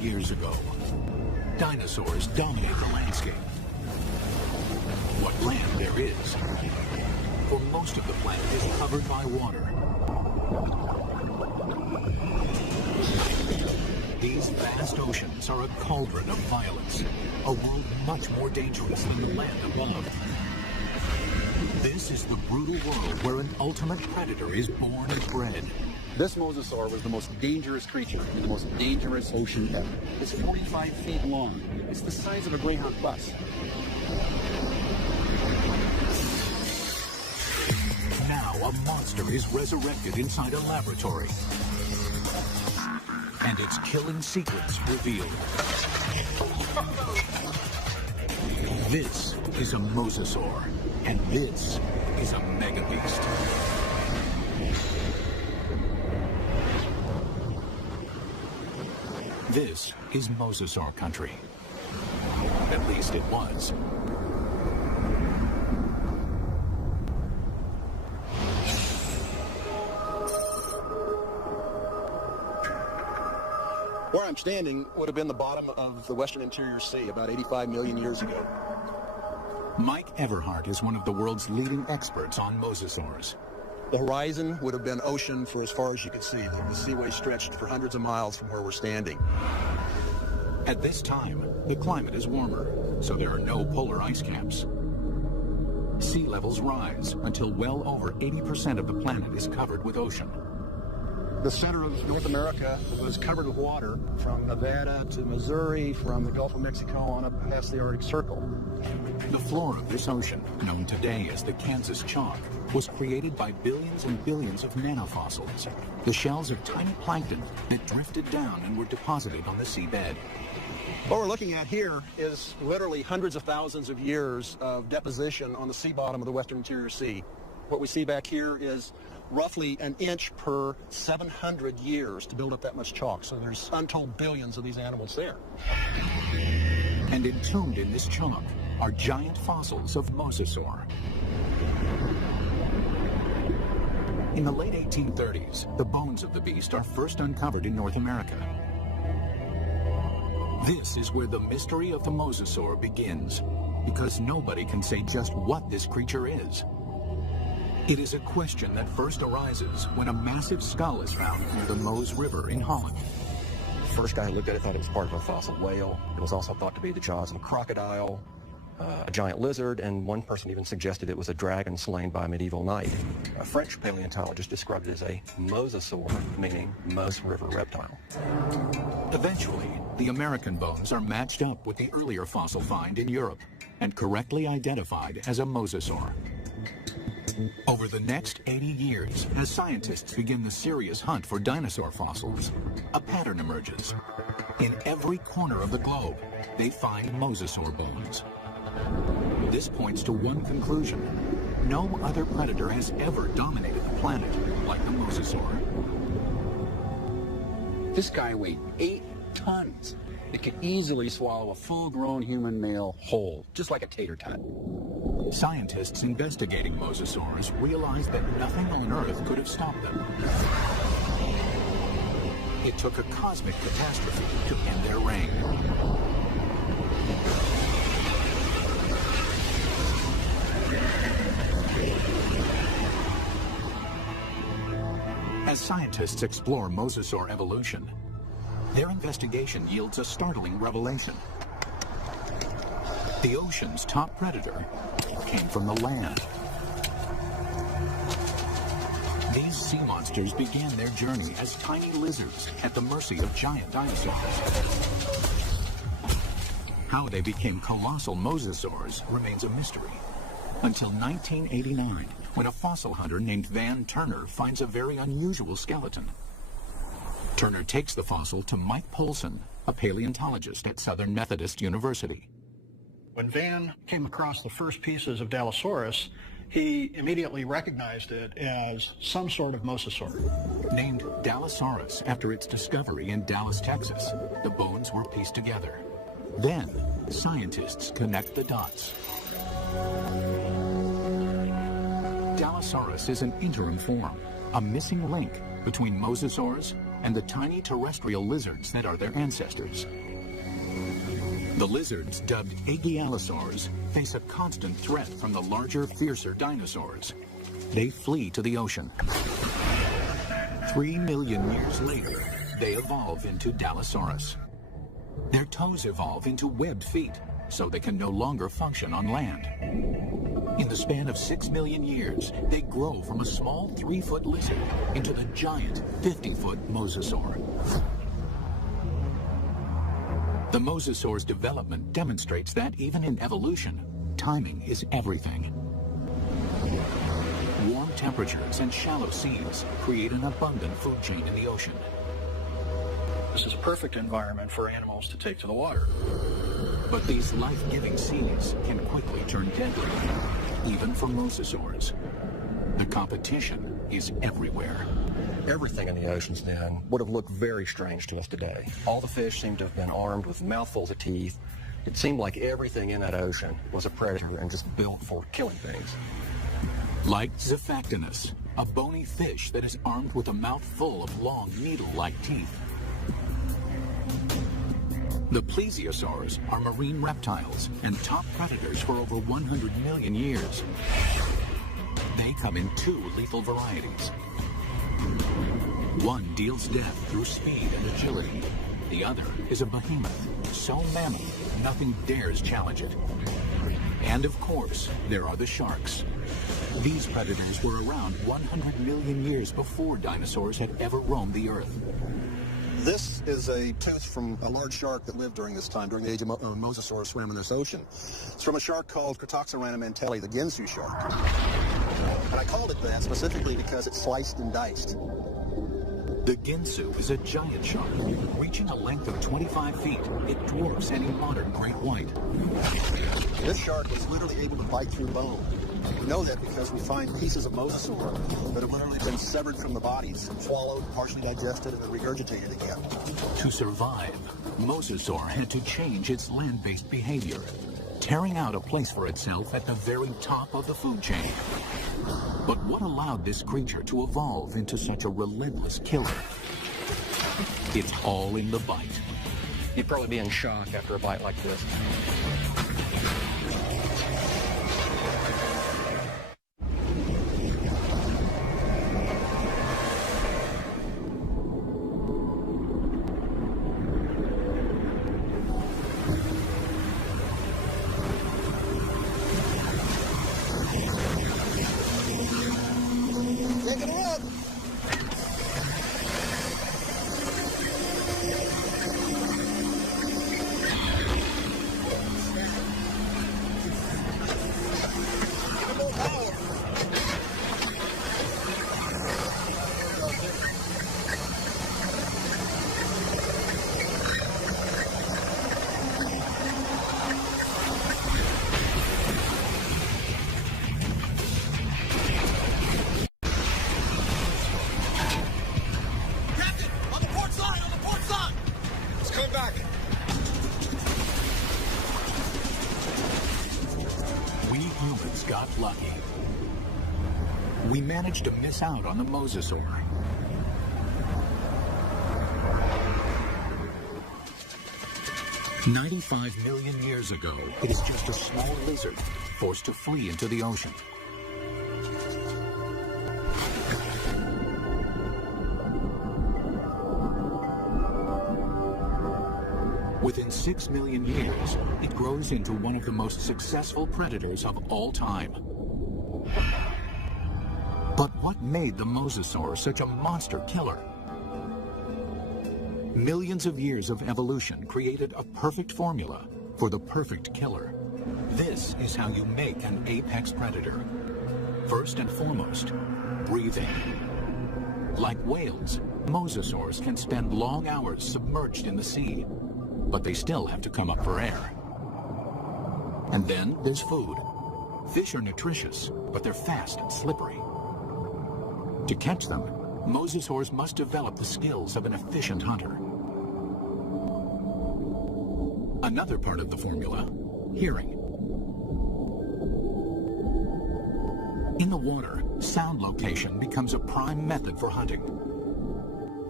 years ago, dinosaurs dominate the landscape. What land there is, for most of the planet, is covered by water. These vast oceans are a cauldron of violence, a world much more dangerous than the land above. This is the brutal world where an ultimate predator is born and bred. This mosasaur was the most dangerous creature in the most dangerous ocean ever. It's 45 feet long. It's the size of a Greyhound bus. Now a monster is resurrected inside a laboratory, and its killing secrets revealed. This is a mosasaur, and this is a mega beast. This is mosasaur country. At least it was. Where I'm standing would have been the bottom of the Western Interior Sea about 85 million years ago. Mike Everhart is one of the world's leading experts on mosasaurs. The horizon would have been ocean for as far as you could see. The seaway stretched for hundreds of miles from where we're standing. At this time, the climate is warmer, so there are no polar ice caps. Sea levels rise until well over 80% of the planet is covered with ocean. The center of North America was covered with water from Nevada to Missouri, from the Gulf of Mexico on up past the Arctic Circle. The floor of this ocean, known today as the Kansas Chalk, was created by billions and billions of nanofossils, the shells of tiny plankton that drifted down and were deposited on the seabed. What we're looking at here is literally hundreds of thousands of years of deposition on the sea bottom of the Western Interior Sea. What we see back here is roughly an inch per 700 years to build up that much chalk. So there's untold billions of these animals there. And entombed in this chalk are giant fossils of mosasaur. In the late 1830s, the bones of the beast are first uncovered in North America. This is where the mystery of the mosasaur begins, because nobody can say just what this creature is. It is a question that first arises when a massive skull is found near the Meuse River in Holland. The first guy who looked at it thought it was part of a fossil whale. It was also thought to be the jaws of a crocodile, a giant lizard, and one person even suggested it was a dragon slain by a medieval knight. A French paleontologist described it as a mosasaur, meaning Meuse River reptile. Eventually, the American bones are matched up with the earlier fossil find in Europe and correctly identified as a mosasaur. Over the next 80 years, as scientists begin the serious hunt for dinosaur fossils, a pattern emerges. In every corner of the globe, they find mosasaur bones. This points to one conclusion. No other predator has ever dominated the planet like the mosasaur. This guy weighed 8 tons. It could easily swallow a full-grown human male whole, just like a tater tot. Scientists investigating mosasaurs realized that nothing on Earth could have stopped them. It took a cosmic catastrophe to end their reign. As scientists explore mosasaur evolution, their investigation yields a startling revelation. The ocean's top predator came from the land. These sea monsters began their journey as tiny lizards at the mercy of giant dinosaurs. How they became colossal mosasaurs remains a mystery, until 1989, when a fossil hunter named Van Turner finds a very unusual skeleton. Turner takes the fossil to Mike Polson, a paleontologist at Southern Methodist University. When Van came across the first pieces of Dinosaurus, he immediately recognized it as some sort of mosasaur. Named Dinosaurus after its discovery in Dallas, Texas, the bones were pieced together. Then, scientists connect the dots. Dinosaurus is an interim form, a missing link between mosasaurs and the tiny terrestrial lizards that are their ancestors. The lizards, dubbed Dinosaurs, face a constant threat from the larger, fiercer dinosaurs. They flee to the ocean. 3 million years later, they evolve into Dinosaurs. Their toes evolve into webbed feet, so they can no longer function on land. In the span of 6 million years, they grow from a small 3-foot lizard into the giant 50-foot mosasaur. The mosasaur's development demonstrates that even in evolution, timing is everything. Warm temperatures and shallow seas create an abundant food chain in the ocean. This is a perfect environment for animals to take to the water. But these life-giving seas can quickly turn deadly, even for mosasaurs. The competition is everywhere. Everything in the oceans then would have looked very strange to us today. All the fish seemed to have been armed with mouthfuls of teeth. It seemed like everything in that ocean was a predator and just built for killing things. Like Zephactinus, a bony fish that is armed with a mouth full of long needle-like teeth. The plesiosaurs are marine reptiles and top predators for over 100 million years. They come in 2 lethal varieties. One deals death through speed and agility. The other is a behemoth, so mammoth, nothing dares challenge it. And of course, there are the sharks. These predators were around 100 million years before dinosaurs had ever roamed the earth. This is a tooth from a large shark that lived during this time, during the age of mosasaurs swam in this ocean. It's from a shark called Cratoxorana mantelli, the Ginsu shark. And I called it that specifically because it's sliced and diced. The Ginsu is a giant shark. Reaching a length of 25 feet, it dwarfs any modern great white. This shark was literally able to bite through bone. We know that because we find pieces of mosasaur that have literally been severed from the bodies, swallowed, partially digested, and then regurgitated again. To survive, mosasaur had to change its land-based behavior, tearing out a place for itself at the very top of the food chain. But what allowed this creature to evolve into such a relentless killer? It's all in the bite. You'd probably be in shock after a bite like this. Lucky. We managed to miss out on the mosasaur. "95 million years ago, it is just a small lizard forced to flee into the ocean. Within 6 million years, it grows into one of the most successful predators of all time. But what made the mosasaur such a monster killer? Millions of years of evolution created a perfect formula for the perfect killer. This is how you make an apex predator. First and foremost, breathing. Like whales, mosasaurs can spend long hours submerged in the sea, but they still have to come up for air. And then there's food. Fish are nutritious, but they're fast and slippery. To catch them, mosasaurs must develop the skills of an efficient hunter. Another part of the formula, hearing. In the water, sound location becomes a prime method for hunting.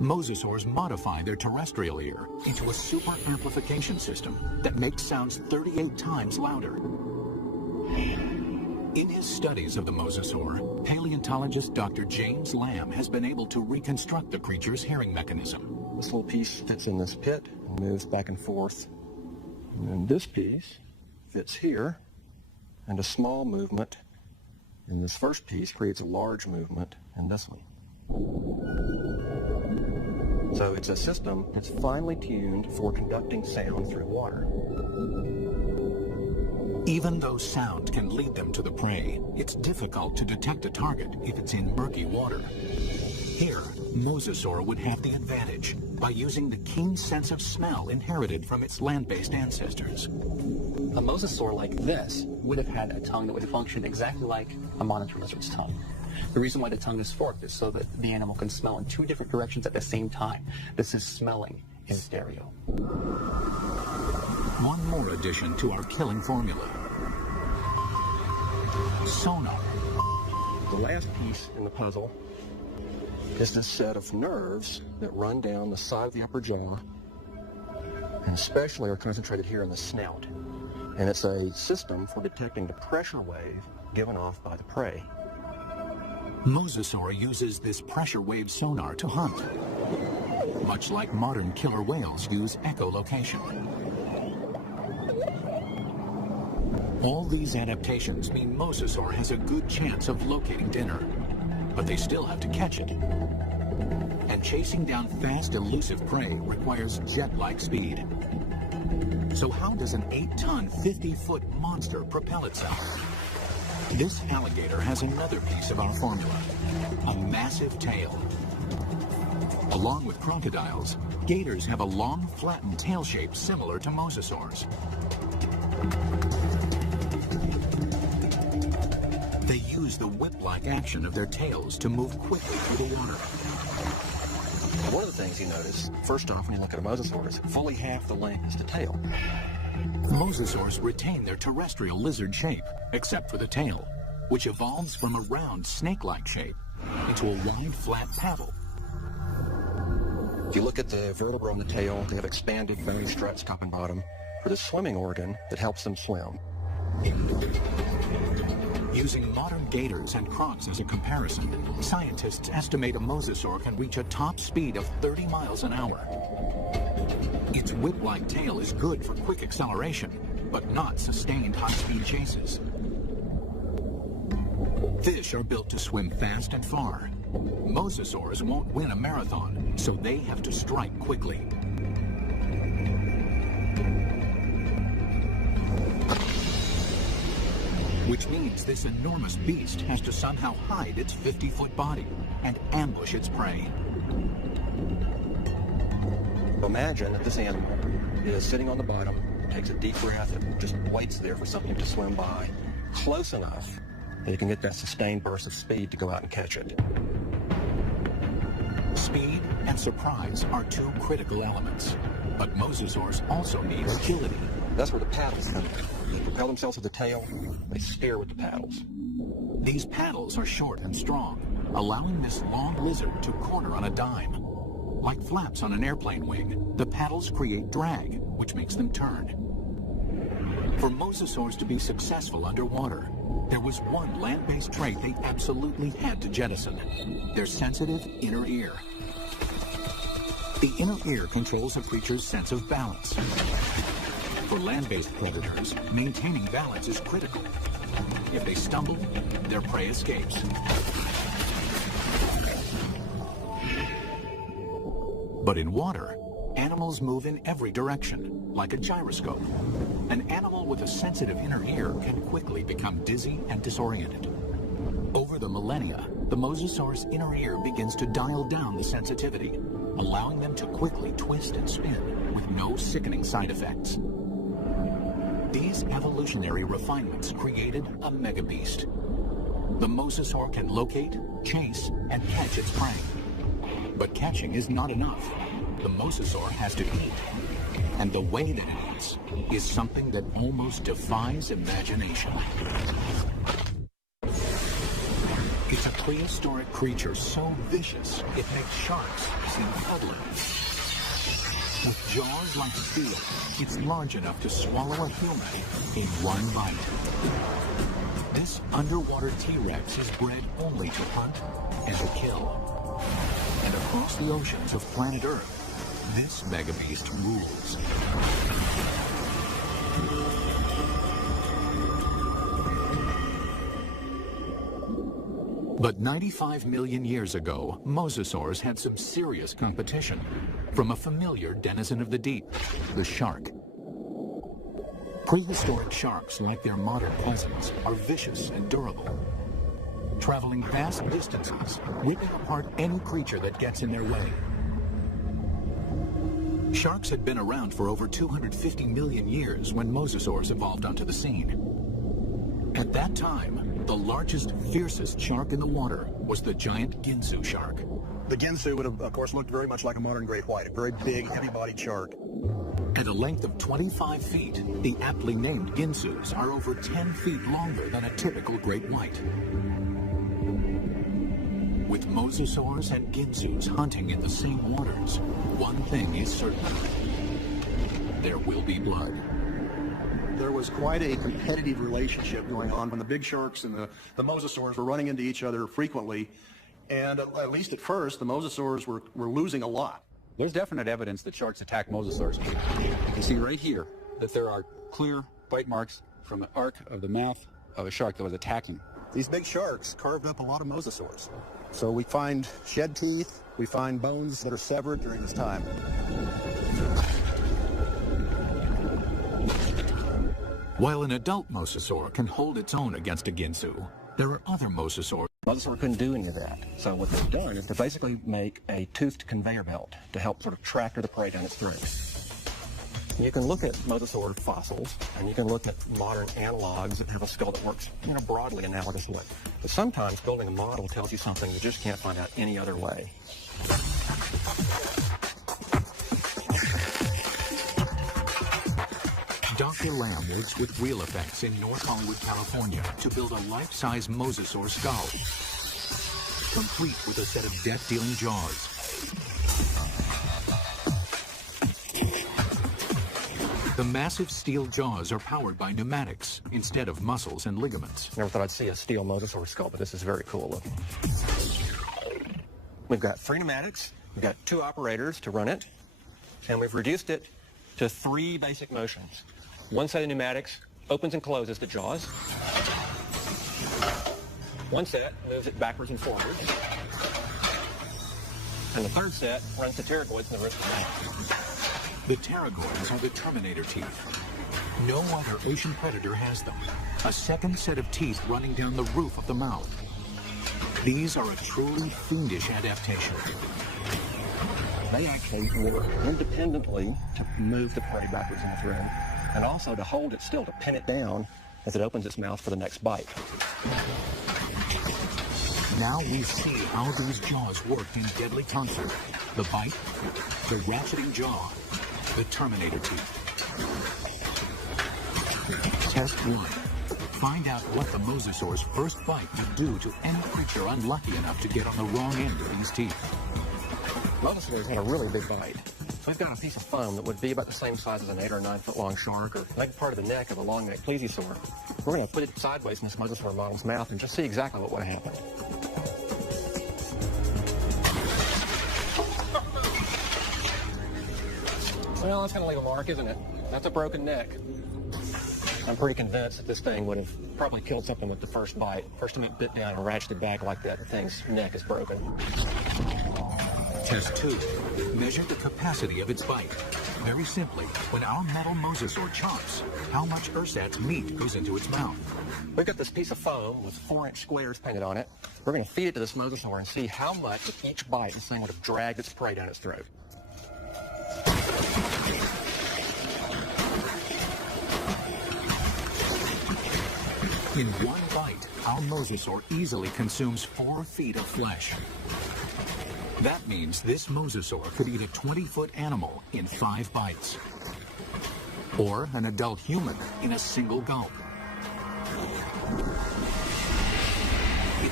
Mosasaurs modify their terrestrial ear into a super amplification system that makes sounds 38 times louder. In his studies of the mosasaur, paleontologist Dr. James Lamb has been able to reconstruct the creature's hearing mechanism. This little piece fits in this pit and moves back and forth. And then this piece fits here, and a small movement in this first piece creates a large movement in this one. So it's a system that's finely tuned for conducting sound through water. Even though sound can lead them to the prey, it's difficult to detect a target if it's in murky water. Here, Mosasaur would have the advantage by using the keen sense of smell inherited from its land-based ancestors. A mosasaur like this would have had a tongue that would function exactly like a monitor lizard's tongue. The reason why the tongue is forked is so that the animal can smell in two different directions at the same time. This is smelling in stereo. One more addition to our killing formula. Sonar. The last piece in the puzzle is this set of nerves that run down the side of the upper jaw, and especially are concentrated here in the snout. And it's a system for detecting the pressure wave given off by the prey. Mosasaur uses this pressure wave sonar to hunt, much like modern killer whales use echolocation. All these adaptations mean Mosasaur has a good chance of locating dinner, but they still have to catch it. And chasing down fast, elusive prey requires jet-like speed. So how does an 8-ton, 50-foot monster propel itself? This alligator has another piece of our formula, a massive tail. Along with crocodiles, gators have a long, flattened tail shape similar to mosasaurs. They use the whip-like action of their tails to move quickly through the water. One of the things you notice, first off, when you look at a mosasaur, is fully half the length is the tail. Mosasaurs retain their terrestrial lizard shape, except for the tail, which evolves from a round snake-like shape into a wide, flat paddle. If you look at the vertebra on the tail, they have expanded bony struts top and bottom for the swimming organ that helps them swim. Using modern gators and crocs as a comparison, scientists estimate a mosasaur can reach a top speed of 30 miles an hour. Its whip-like tail is good for quick acceleration, but not sustained high-speed chases. Fish are built to swim fast and far. Mosasaurs won't win a marathon, so they have to strike quickly. Which means this enormous beast has to somehow hide its 50-foot body and ambush its prey. Imagine that this animal is sitting on the bottom, takes a deep breath, and just waits there for something to swim by, close enough that it can get that sustained burst of speed to go out and catch it. Speed and surprise are two critical elements, but mosasaurs also need agility. That's where the paddles come in. They propel themselves with the tail, they steer with the paddles. These paddles are short and strong, allowing this long lizard to corner on a dime. Like flaps on an airplane wing, the paddles create drag, which makes them turn. For mosasaurs to be successful underwater, there was one land-based trait they absolutely had to jettison: their sensitive inner ear. The inner ear controls a creature's sense of balance. For land-based predators, maintaining balance is critical. If they stumble, their prey escapes. But in water, animals move in every direction, like a gyroscope. An animal with a sensitive inner ear can quickly become dizzy and disoriented. Over the millennia, the mosasaur's inner ear begins to dial down the sensitivity, allowing them to quickly twist and spin with no sickening side effects. These evolutionary refinements created a megabeast. The mosasaur can locate, chase, and catch its prey. But catching is not enough. The mosasaur has to eat. And the way that it eats is something that almost defies imagination. It's a prehistoric creature so vicious it makes sharks seem cuddly. With jaws like steel, it's large enough to swallow a human in one bite. This underwater T-Rex is bred only to hunt and to kill. And across the oceans of planet Earth, this megabeast rules. But 95 million years ago, mosasaurs had some serious competition from a familiar denizen of the deep, the shark. Prehistoric sharks, like their modern cousins, are vicious and durable, traveling vast distances, ripping apart any creature that gets in their way. Sharks had been around for over 250 million years when mosasaurs evolved onto the scene. At that time, the largest, fiercest shark in the water was the giant Ginsu shark. The Ginsu would have, of course, looked very much like a modern great white, a very big, heavy-bodied shark. At a length of 25 feet, the aptly named Ginsus are over 10 feet longer than a typical great white. With mosasaurs and Ginsus hunting in the same waters, one thing is certain: there will be blood. There was quite a competitive relationship going on when the big sharks and the mosasaurs were running into each other frequently. And at least at first, the mosasaurs were losing a lot. There's definite evidence that sharks attack mosasaurs. You can see right here that there are clear bite marks from the arc of the mouth of a shark that was attacking. These big sharks carved up a lot of mosasaurs. So we find shed teeth, we find bones that are severed during this time. While an adult mosasaur can hold its own against a Ginsu, there are other mosasaurs. Mosasaur couldn't do any of that. So what they've done is to basically make a toothed conveyor belt to help sort of tractor the prey down its throat. You can look at mosasaur fossils, and you can look at modern analogs that have a skull that works, broadly analogously. But sometimes building a model tells you something you just can't find out any other way. Dr. Lamb works with Real Effects in North Hollywood, California, to build a life-size mosasaur skull, complete with a set of death-dealing jaws. The massive steel jaws are powered by pneumatics instead of muscles and ligaments. Never thought I'd see a steel mosasaur skull, but this is very cool looking. We've got 3 pneumatics, we've got 2 operators to run it, and we've reduced it to 3 basic motions. One set of pneumatics opens and closes the jaws. One set moves it backwards and forwards. And the third set runs the pterygoids in the roof of the mouth. The pterygoids are the terminator teeth. No other ocean predator has them. A second set of teeth running down the roof of the mouth. These are a truly fiendish adaptation. They actually work independently to move the prey backwards in the throat, and also to hold it still, to pin it down as it opens its mouth for the next bite. Now we see how these jaws worked in deadly concert. The bite, the ratcheting jaw, the terminator teeth. Test 1. Find out what the mosasaur's first bite would do to any creature unlucky enough to get on the wrong end of these teeth. Mosasaurs had a really big bite. So we've got a piece of foam that would be about the same size as an 8 or 9 foot long shark, or maybe part of the neck of a long necked plesiosaur. We're going to put it sideways in this mosasaur model's mouth and just see exactly what would have happened. Well, that's going to leave a mark, isn't it? That's a broken neck. I'm pretty convinced that this thing would have probably killed something with the first bite. First time it bit down and ratcheted back like that, the thing's neck is broken. Test 2. Measure the capacity of its bite. Very simply, when our metal mosasaur chomps, how much ersatz meat goes into its mouth? We've got this piece of foam with 4-inch squares painted on it. We're going to feed it to this mosasaur and see how much of each bite this thing would have dragged its prey down its throat. In one bite, our mosasaur easily consumes 4 feet of flesh. That means this mosasaur could eat a 20-foot animal in 5 bites. Or an adult human in a single gulp. Its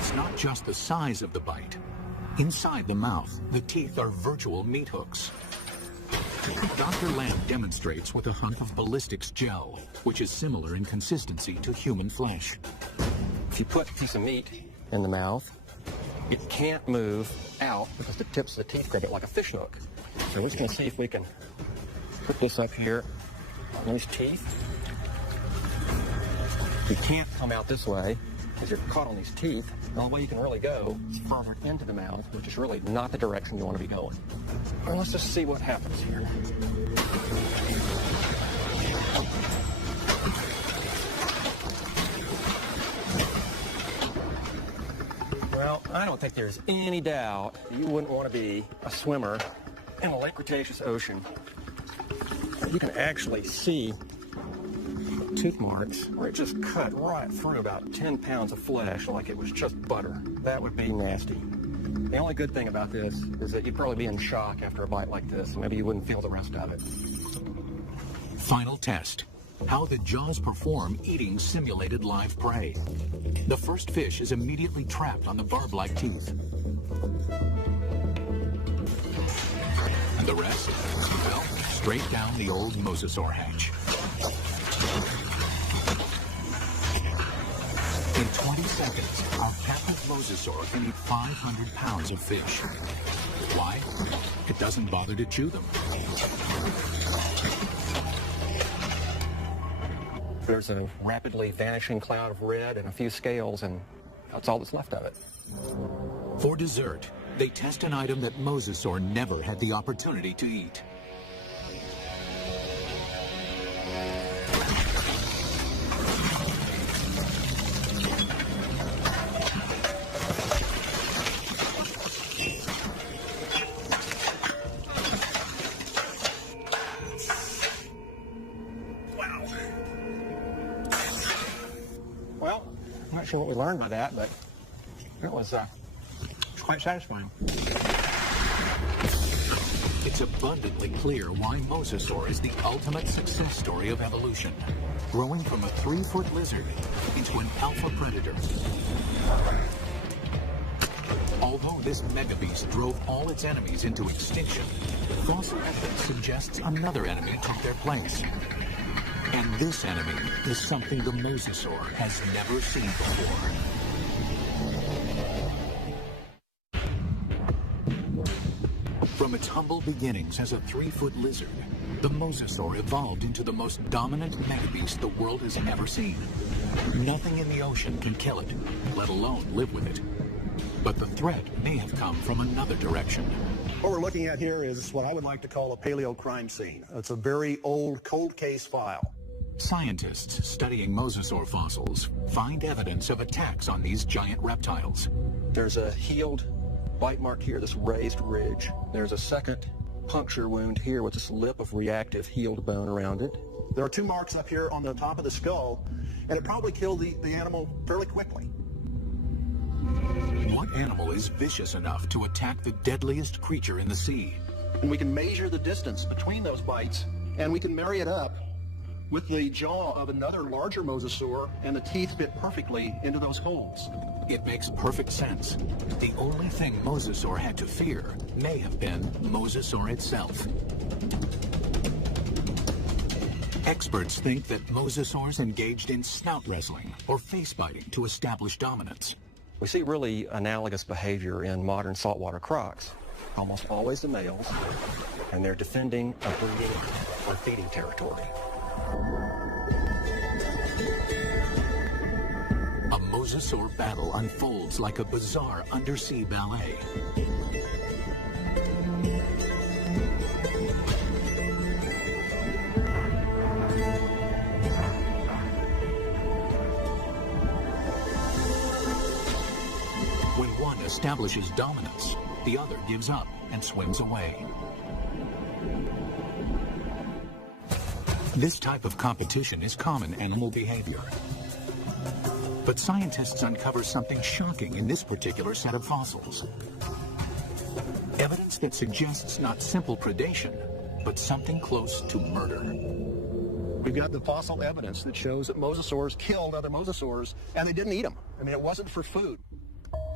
it's not just the size of the bite. Inside the mouth, the teeth are virtual meat hooks. Dr. Lamb demonstrates with a hunk of ballistics gel, which is similar in consistency to human flesh. If you put a piece of meat in the mouth, it can't move out because the tips of the teeth grab it like a fish hook. So we're just going to see if we can put this up here on these teeth. You can't come out this way because you're caught on these teeth. The only way you can really go is further into the mouth, which is really not the direction you want to be going. Well, let's just see what happens here. Well, I don't think there's any doubt you wouldn't want to be a swimmer in the Lake Cretaceous Ocean. You can actually see tooth marks where it just cut right through about 10 pounds of flesh like it was just butter. That would be nasty. The only good thing about this is that you'd probably be in shock after a bite like this. Maybe you wouldn't feel the rest of it. Final test. How the jaws perform eating simulated live prey. The first fish is immediately trapped on the barb-like teeth. And the rest? Well, straight down the old mosasaur hatch. In 20 seconds, our captive mosasaur can eat 500 pounds of fish. Why? It doesn't bother to chew them. There's a rapidly vanishing cloud of red and a few scales, and that's all that's left of it. For dessert, they test an item that mosasaur never had the opportunity to eat. Well, I'm not sure what we learned by that, but it was quite satisfying. It's abundantly clear why mosasaur is the ultimate success story of evolution, growing from a 3-foot lizard into an alpha predator. Although this megabeast drove all its enemies into extinction, fossil evidence suggests another enemy took their place. And this enemy is something the mosasaur has never seen before. From its humble beginnings as a 3-foot lizard, the mosasaur evolved into the most dominant megabeast the world has ever seen. Nothing in the ocean can kill it, let alone live with it. But the threat may have come from another direction. What we're looking at here is what I would like to call a paleo crime scene. It's a very old cold case file. Scientists studying mosasaur fossils find evidence of attacks on these giant reptiles. There's a healed bite mark here, this raised ridge. There's a second puncture wound here with this lip of reactive healed bone around it. There are 2 marks up here on the top of the skull, and it probably killed the animal fairly quickly. What animal is vicious enough to attack the deadliest creature in the sea? And we can measure the distance between those bites, and we can marry it up with the jaw of another larger mosasaur, and the teeth fit perfectly into those holes. It makes perfect sense. The only thing mosasaur had to fear may have been mosasaur itself. Experts think that mosasaurs engaged in snout wrestling or face biting to establish dominance. We see really analogous behavior in modern saltwater crocs. Almost always the males, and they're defending a breeding or feeding territory. A mosasaur battle unfolds like a bizarre undersea ballet. When one establishes dominance, the other gives up and swims away. This type of competition is common animal behavior. But scientists uncover something shocking in this particular set of fossils. Evidence that suggests not simple predation, but something close to murder. We've got the fossil evidence that shows that mosasaurs killed other mosasaurs, and they didn't eat them. I mean, it wasn't for food.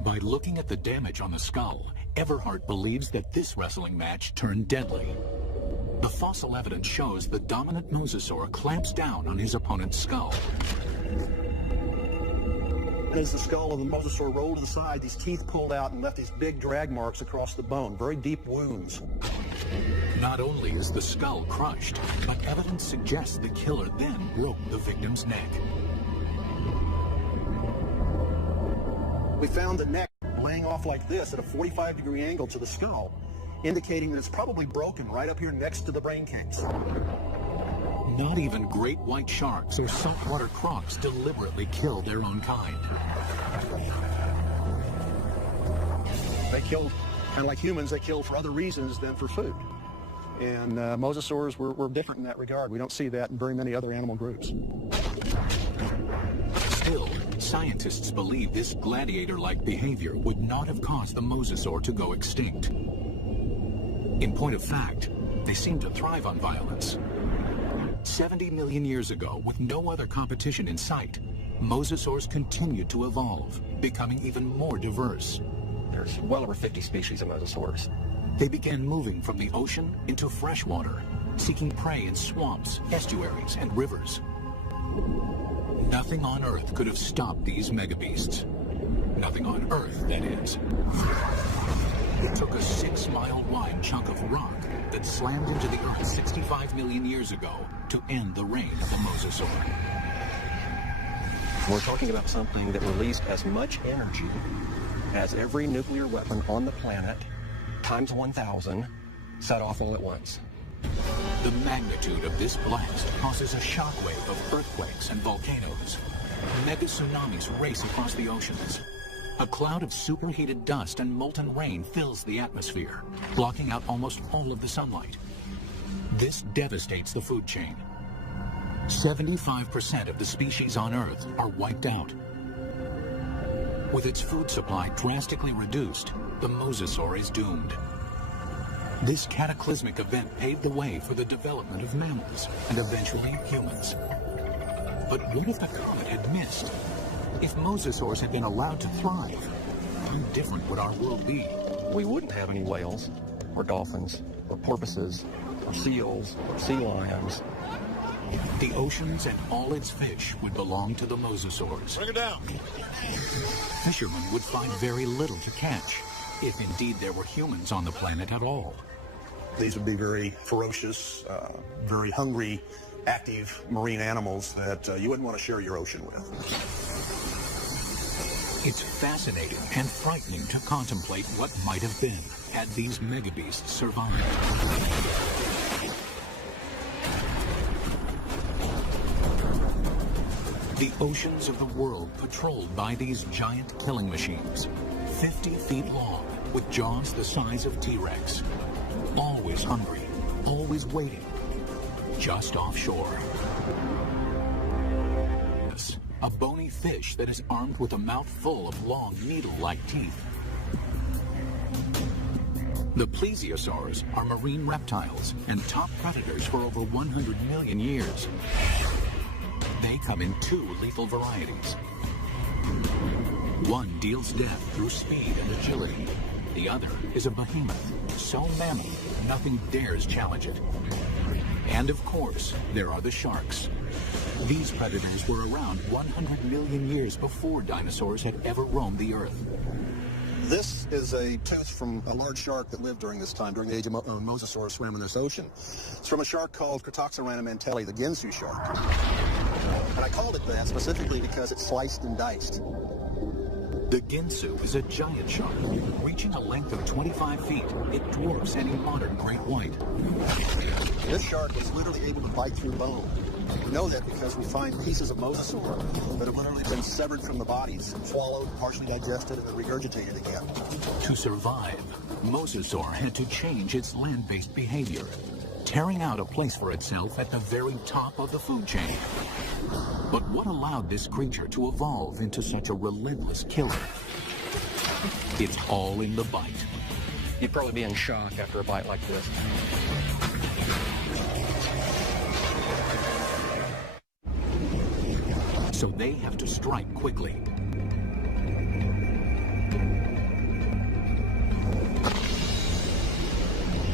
By looking at the damage on the skull, Everhart believes that this wrestling match turned deadly. The fossil evidence shows the dominant mosasaur clamps down on his opponent's skull. As the skull of the mosasaur rolled to the side, these teeth pulled out and left these big drag marks across the bone, very deep wounds. Not only is the skull crushed, but evidence suggests the killer then broke the victim's neck. We found the neck laying off like this at a 45-degree angle to the skull, indicating that it's probably broken right up here next to the brain case. Not even great white sharks or saltwater crocs deliberately kill their own kind. They kill, kind of like humans, they kill for other reasons than for food. And mosasaurs were different in that regard. We don't see that in very many other animal groups. Still, scientists believe this gladiator-like behavior would not have caused the mosasaur to go extinct. In point of fact, they seem to thrive on violence. 70 million years ago, with no other competition in sight, mosasaurs continued to evolve, becoming even more diverse. There's well over 50 species of mosasaurs. They began moving from the ocean into freshwater, seeking prey in swamps, estuaries, and rivers. Nothing on Earth could have stopped these megabeasts. Nothing on Earth, that is. It took a 6-mile-wide chunk of rock that slammed into the Earth 65 million years ago to end the reign of the mosasaur. We're talking about something that released as much energy as every nuclear weapon on the planet, times 1,000, set off all at once. The magnitude of this blast causes a shockwave of earthquakes and volcanoes. Mega tsunamis race across the oceans. A cloud of superheated dust and molten rain fills the atmosphere, blocking out almost all of the sunlight. This devastates the food chain. 75% of the species on Earth are wiped out. With its food supply drastically reduced, the mosasaur is doomed. This cataclysmic event paved the way for the development of mammals and eventually humans. But what if the comet had missed? If mosasaurs had been allowed to thrive, how different would our world be? We wouldn't have any whales, or dolphins, or porpoises, or seals, or sea lions. The oceans and all its fish would belong to the mosasaurs. Bring it down. Fishermen would find very little to catch, if indeed there were humans on the planet at all. These would be very ferocious, very hungry, active marine animals that you wouldn't want to share your ocean with. It's fascinating and frightening to contemplate what might have been had these megabeasts survived. The oceans of the world patrolled by these giant killing machines, 50 feet long, with jaws the size of T-Rex. Always hungry, always waiting, just offshore. A bony fish that is armed with a mouth full of long, needle-like teeth. The plesiosaurs are marine reptiles and top predators for over 100 million years. They come in 2 lethal varieties. One deals death through speed and agility. The other is a behemoth, so mammoth, nothing dares challenge it. And of course, there are the sharks. These predators were around 100 million years before dinosaurs had ever roamed the Earth. This is a tooth from a large shark that lived during this time, during the age of mosasaurs swam in this ocean. It's from a shark called Cratoxorana mantelli, the Ginsu shark. And I called it that specifically because it's sliced and diced. The Ginsu is a giant shark. Reaching a length of 25 feet, it dwarfs any modern great white. This shark was literally able to bite through bone. We know that because we find pieces of mosasaur that have literally been severed from the bodies, swallowed, partially digested, and then regurgitated again. To survive, mosasaur had to change its land-based behavior, tearing out a place for itself at the very top of the food chain. But what allowed this creature to evolve into such a relentless killer? It's all in the bite. You'd probably be in shock after a bite like this. So they have to strike quickly.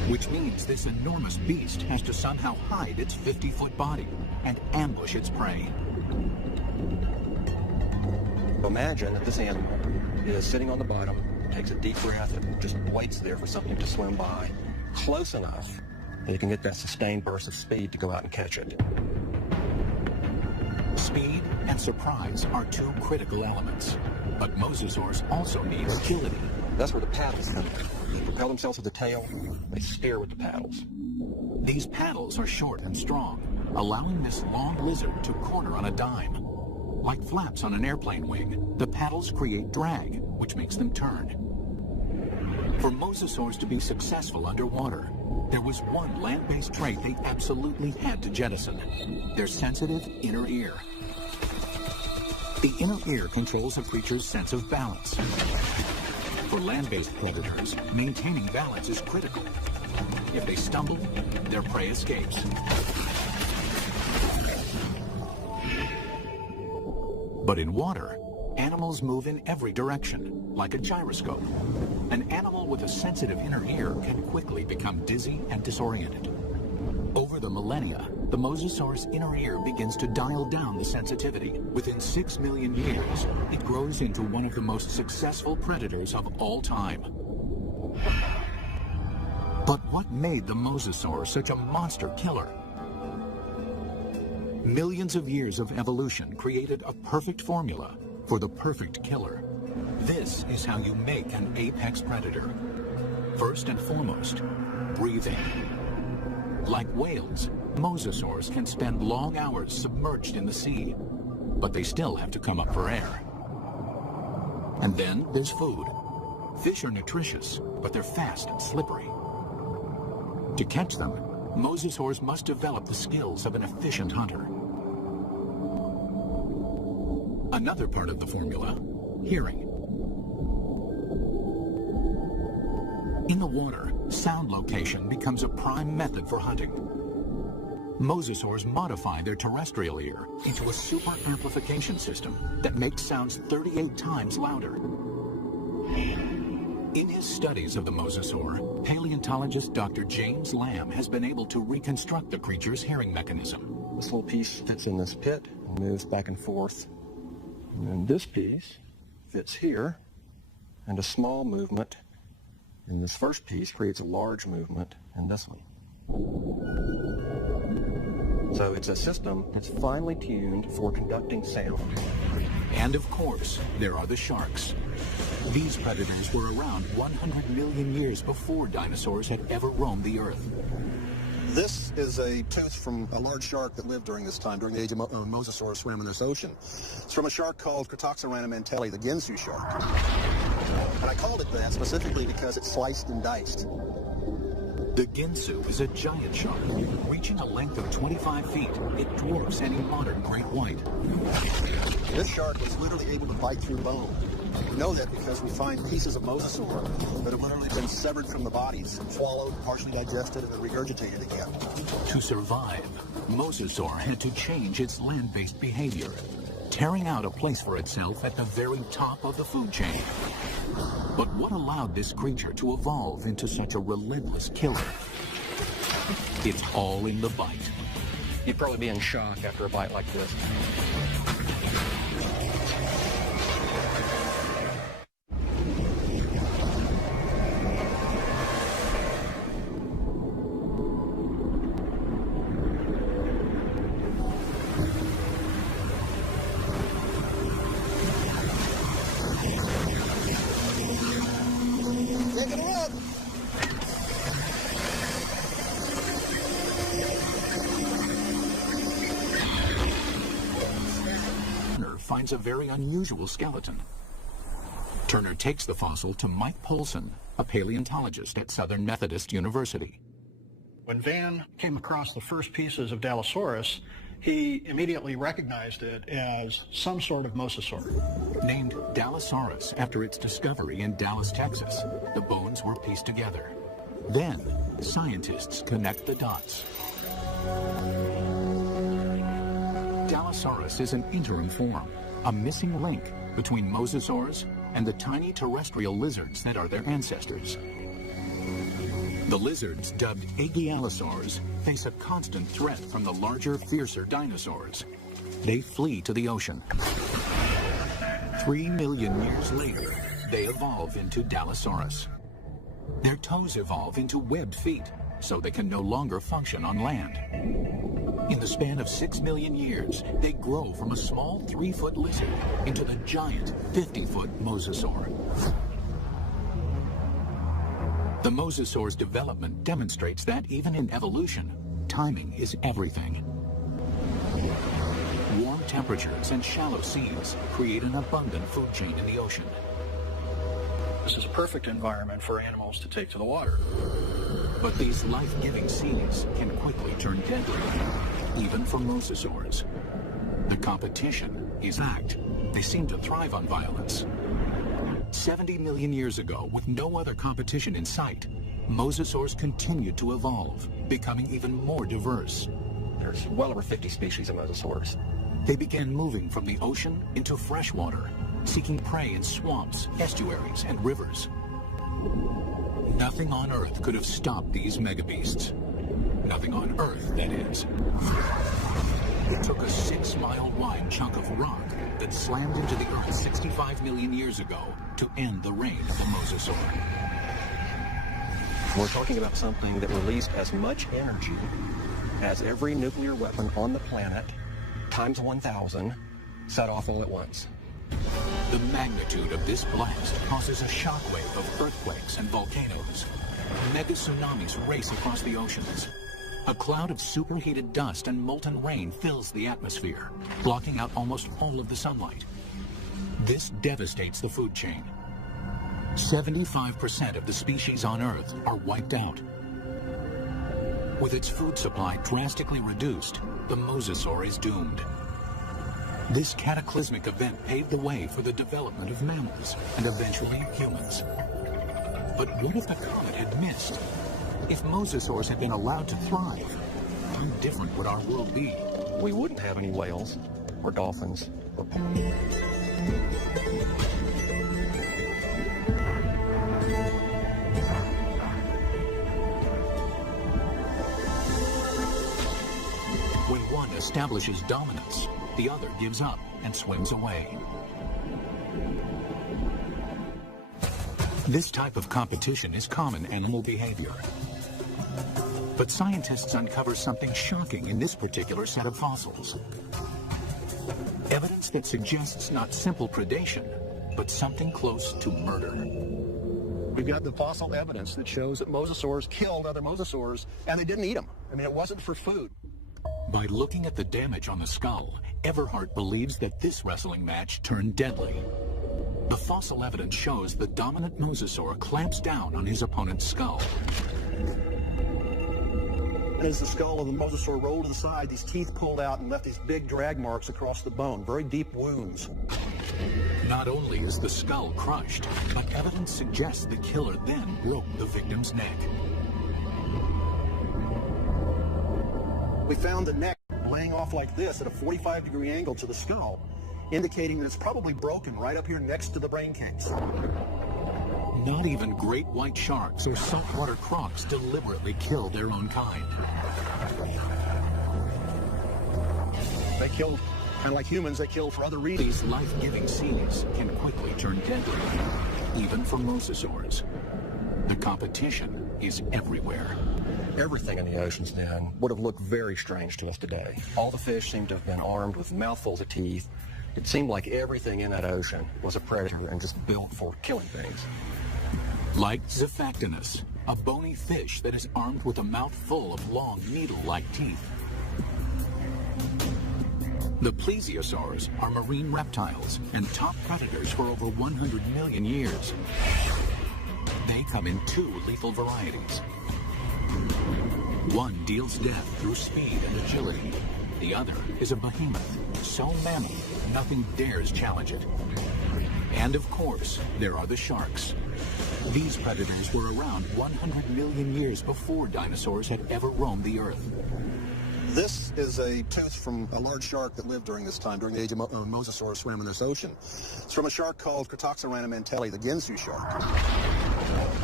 which means this enormous beast has to somehow hide its 50-foot body and ambush its prey. Imagine that this animal is sitting on the bottom, takes a deep breath, and just waits there for something to swim by, close enough that it can get that sustained burst of speed to go out and catch it. Speed and surprise are two critical elements, but mosasaurs also need agility. That's where the paddles come in. They propel themselves with the tail, they steer with the paddles. These paddles are short and strong, allowing this long lizard to corner on a dime. Like flaps on an airplane wing, the paddles create drag, which makes them turn. For mosasaurs to be successful underwater, there was one land-based trait they absolutely had to jettison: their sensitive inner ear. The inner ear controls a creature's sense of balance. For land-based predators, maintaining balance is critical. If they stumble, their prey escapes. But in water, animals move in every direction, like a gyroscope. An animal with a sensitive inner ear can quickly become dizzy and disoriented. Over the millennia, the mosasaur's inner ear begins to dial down the sensitivity. Within 6 million years, it grows into one of the most successful predators of all time. But what made the mosasaur such a monster killer? Millions of years of evolution created a perfect formula for the perfect killer. This is how you make an apex predator. First and foremost, breathing. Like whales, mosasaurs can spend long hours submerged in the sea, but they still have to come up for air. And then there's food. Fish are nutritious, but they're fast and slippery. To catch them, mosasaurs must develop the skills of an efficient hunter. Another part of the formula, hearing. In the water, sound location becomes a prime method for hunting. Mosasaurs modify their terrestrial ear into a super amplification system that makes sounds 38 times louder. In his studies of the mosasaur, paleontologist Dr. James Lamb has been able to reconstruct the creature's hearing mechanism. This little piece fits in this pit and moves back and forth. And then this piece fits here, and a small movement in this first piece creates a large movement in this one. So it's a system that's finely tuned for conducting sound. And of course, there are the sharks. These predators were around 100 million years before dinosaurs had ever roamed the earth. This is a tooth from a large shark that lived during this time, during the age of mosasaurs swam in this ocean. It's from a shark called Cratoxorana mantelli, the Ginsu shark. And I called it that specifically because it's sliced and diced. The Ginsu is a giant shark. Reaching a length of 25 feet, it dwarfs any modern great white. This shark was literally able to bite through bone. We know that because we find pieces of mosasaur that have literally been severed from the bodies, swallowed, partially digested, and then regurgitated again. To survive, mosasaur had to change its land-based behavior, tearing out a place for itself at the very top of the food chain. But what allowed this creature to evolve into such a relentless killer? It's all in the bite. You'd probably be in shock after a bite like this. Finds a very unusual skeleton. Turner takes the fossil to Mike Polson, a paleontologist at Southern Methodist University. When Van came across the first pieces of Dinosaurs, he immediately recognized it as some sort of mosasaur. Named Dinosaurs after its discovery in Dallas, Texas, the bones were pieced together. Then, scientists connect the dots. Dinosaurus is an interim form, a missing link between mosasaurs and the tiny terrestrial lizards that are their ancestors. The lizards, dubbed Dinosaurs, face a constant threat from the larger, fiercer dinosaurs. They flee to the ocean. 3 million years later, they evolve into Dinosaurs. Their toes evolve into webbed feet, so they can no longer function on land. In the span of 6 million years, they grow from a small 3-foot lizard into the giant 50-foot mosasaur. The mosasaur's development demonstrates that even in evolution, timing is everything. Warm temperatures and shallow seas create an abundant food chain in the ocean. This is a perfect environment for animals to take to the water. But these life-giving seas can quickly turn deadly, even for mosasaurs. The competition is fact. They seem to thrive on violence. 70 million years ago, with no other competition in sight, mosasaurs continued to evolve, becoming even more diverse. There's well over 50 species of mosasaurs. They began moving from the ocean into freshwater, seeking prey in swamps, estuaries, and rivers. Nothing on Earth could have stopped these megabeasts. Nothing on Earth, that is. It took a 6-mile-wide chunk of rock that slammed into the Earth 65 million years ago to end the reign of the mosasaur. We're talking about something that released as much energy as every nuclear weapon on the planet, times 1,000, set off all at once. The magnitude of this blast causes a shockwave of earthquakes and volcanoes. Mega tsunamis race across the oceans. A cloud of superheated dust and molten rain fills the atmosphere, blocking out almost all of the sunlight. This devastates the food chain. 75% of the species on Earth are wiped out. With its food supply drastically reduced, the mosasaur is doomed. This cataclysmic event paved the way for the development of mammals and eventually humans. But what if the comet had missed? If mosasaurs had been allowed to thrive, how different would our world be? We wouldn't have any whales, or dolphins, or When one establishes dominance, the other gives up and swims away. This type of competition is common animal behavior. But scientists uncover something shocking in this particular set of fossils. Evidence that suggests not simple predation, but something close to murder. We've got the fossil evidence that shows that mosasaurs killed other mosasaurs, and they didn't eat them. I mean, it wasn't for food. By looking at the damage on the skull, Everhart believes that this wrestling match turned deadly. The fossil evidence shows the dominant mosasaur clamps down on his opponent's skull. And as the skull of the mosasaur rolled to the side, these teeth pulled out and left these big drag marks across the bone, very deep wounds. Not only is the skull crushed, but evidence suggests the killer then broke the victim's neck. We found the neck laying off like this at a 45-degree angle to the skull, indicating that it's probably broken right up here next to the brain case. Not even great white sharks or saltwater crocs deliberately kill their own kind. They kill, kind of like humans, they kill for other reasons. These life-giving seas can quickly turn deadly, even for mosasaurs. The competition is everywhere. everything in the oceans then would have looked very strange to us today. All the fish seemed to have been armed with mouthfuls of teeth. It seemed like everything in that ocean was a predator and just built for killing things. Like Zephactinus, a bony fish that is armed with a mouth full of long needle-like teeth. The plesiosaurs are marine reptiles and top predators for over 100 million years. They come in two lethal varieties. One deals death through speed and agility. The other is a behemoth, so mammoth, nothing dares challenge it. And of course, there are the sharks. These predators were around 100 million years before dinosaurs had ever roamed the earth. This is a tooth from a large shark that lived during this time, during the age of mosasaurs swam in this ocean. It's from a shark called Cratoxorana mantelli, the Ginsu shark. And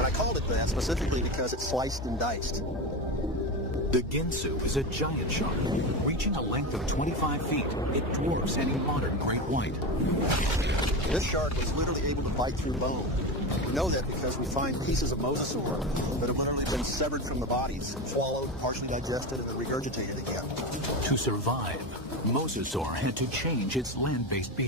I called it that specifically because it's sliced and diced. The Ginsu is a giant shark. Reaching a length of 25 feet, it dwarfs any modern great white. This shark was literally able to bite through bone. We know that because we find pieces of mosasaur that have literally been severed from the bodies, swallowed, partially digested, and then regurgitated again. To survive, mosasaur had to change its land-based behavior.